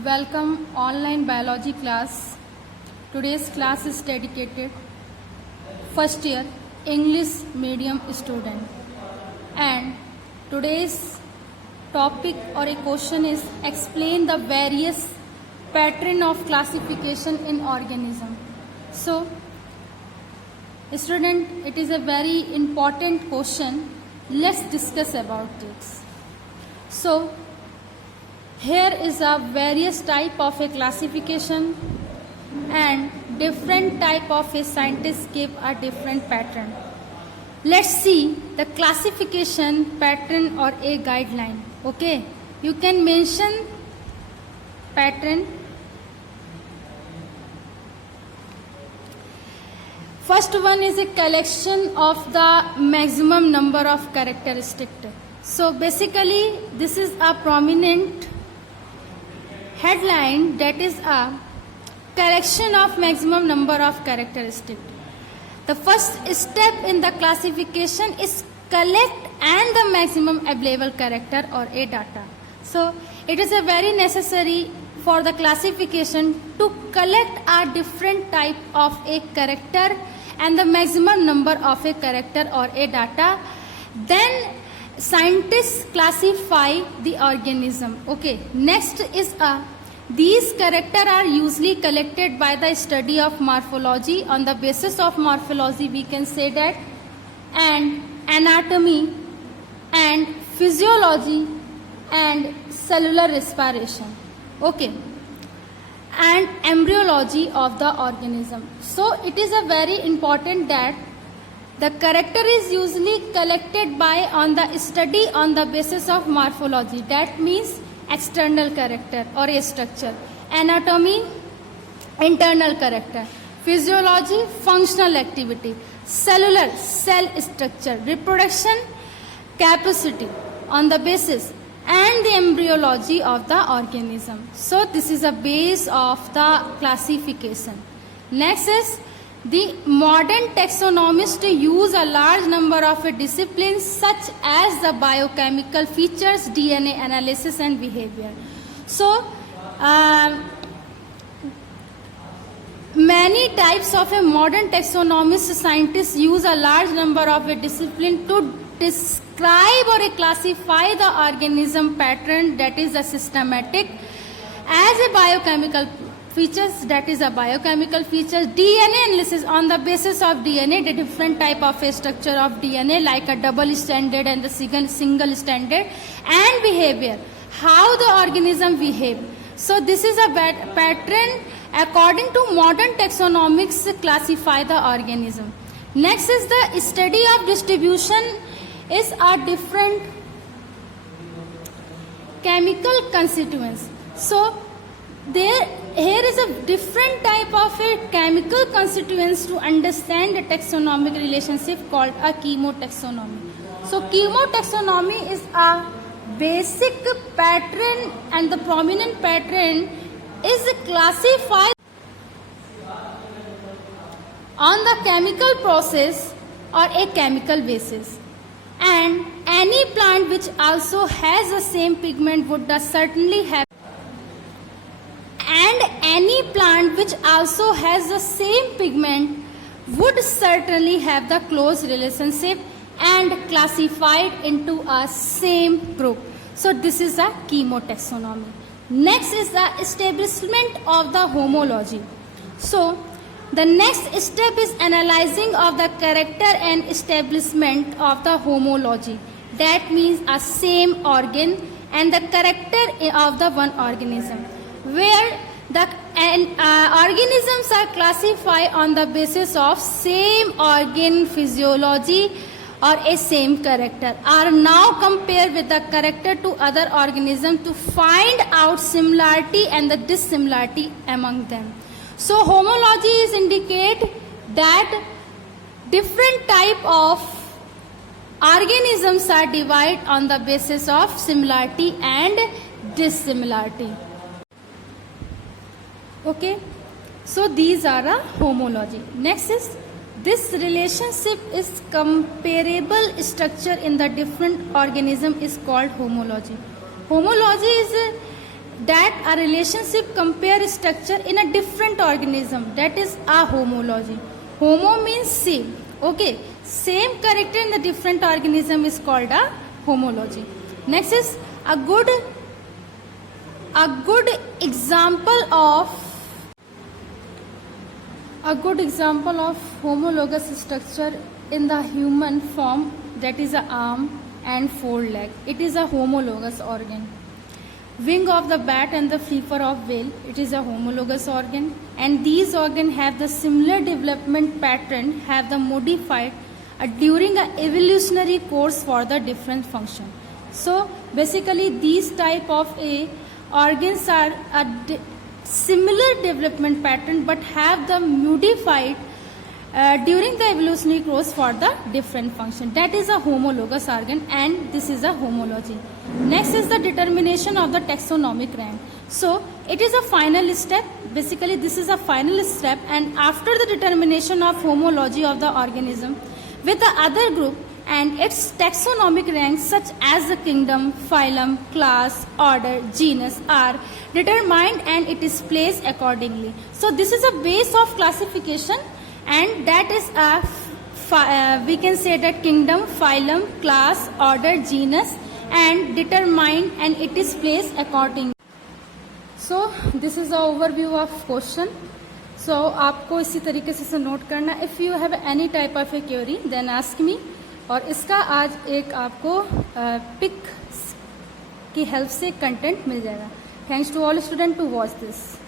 Welcome online biology class. Today's class is dedicated first year English medium student. And today's topic or a question is explain the various pattern of classification in organism. So student, it is a very important question. Let's discuss about this. So here is a various type of a classification and different type of a scientists give a different pattern. Let's see the classification pattern or a guideline. Okay, you can mention pattern. First one is a collection of the maximum number of characteristics. So basically this is a prominent headline, that is a collection of maximum number of characteristics. The first step in the classification is collect and the maximum available character or a data. So it is a very necessary for the classification to collect a different type of a character and the maximum number of a character or a data. Then scientists classify the organism. Okay, next is these characters are usually collected by the study of morphology. On the basis of morphology we can say that, and anatomy and physiology and cellular respiration. Okay, and embryology of the organism. So it is a very important that the character is usually collected by on the study on the basis of morphology. That means external character or a structure. Anatomy, internal character. Physiology, functional activity. Cellular, cell structure. Reproduction, capacity on the basis, and the embryology of the organism. So this is a base of the classification. Next is the modern taxonomists use a large number of disciplines such as the biochemical features, DNA analysis and behavior. So many types of a modern taxonomist scientists use a large number of a discipline to describe or classify the organism pattern, that is a systematic, as a biochemical features, that is a biochemical features. DNA analysis, on the basis of DNA, the different type of a structure of DNA like a double stranded and the single stranded, and behavior, how the organism behave. So this is a pattern according to modern taxonomics classify the organism. Next is the study of distribution is a different chemical constituents. So here is a different type of a chemical constituents to understand the taxonomic relationship called a chemotaxonomy. So chemotaxonomy is a basic pattern, and the prominent pattern is classified on the chemical process or a chemical basis. And any plant which also has the same pigment would certainly have, and any plant which also has the same pigment would certainly have the close relationship and classified into a same group. So this is a chemotaxonomy. Next is the establishment of the homology. So the next step is analyzing of the character and establishment of the homology. That means a same organ and the character of the one organism, where the organisms are classified on the basis of same organ physiology or a same character, are now compared with the character to other organisms to find out similarity and the dissimilarity among them. So homology is indicate that different type of organisms are divided on the basis of similarity and dissimilarity. Okay, so these are a homology. Next is this relationship is comparable structure in the different organism is called homology. Homology is that a relationship compare structure in a different organism, that is a homology. Homo means same. Okay, same character in the different organism is called a homology. Next is a good example of homologous structure in the human form, that is a arm and foreleg. It is a homologous organ. Wing of the bat and the flipper of whale, it is a homologous organ, and these organs have the similar development pattern, have the modified during a evolutionary course for the different function. So basically these type of organs are a similar development pattern but have the modified during the evolutionary course for the different function. That is a homologous organ, and this is a homology. Next is the determination of the taxonomic rank. So it is a final step. Basically this is a final step, and after the determination of homology of the organism with the other group and its taxonomic ranks such as the kingdom, phylum, class, order, genus are determined and it is placed accordingly. So this is a base of classification, and that is we can say that kingdom, phylum, class, order, genus and determined and it is placed accordingly. So this is the overview of question. So आपको इसी तरीके से note करना. If you have any type of a query then ask me. और इसका आज एक आपको पिक की हेल्प से कंटेंट मिल जाएगा. Thanks to all student to watch this.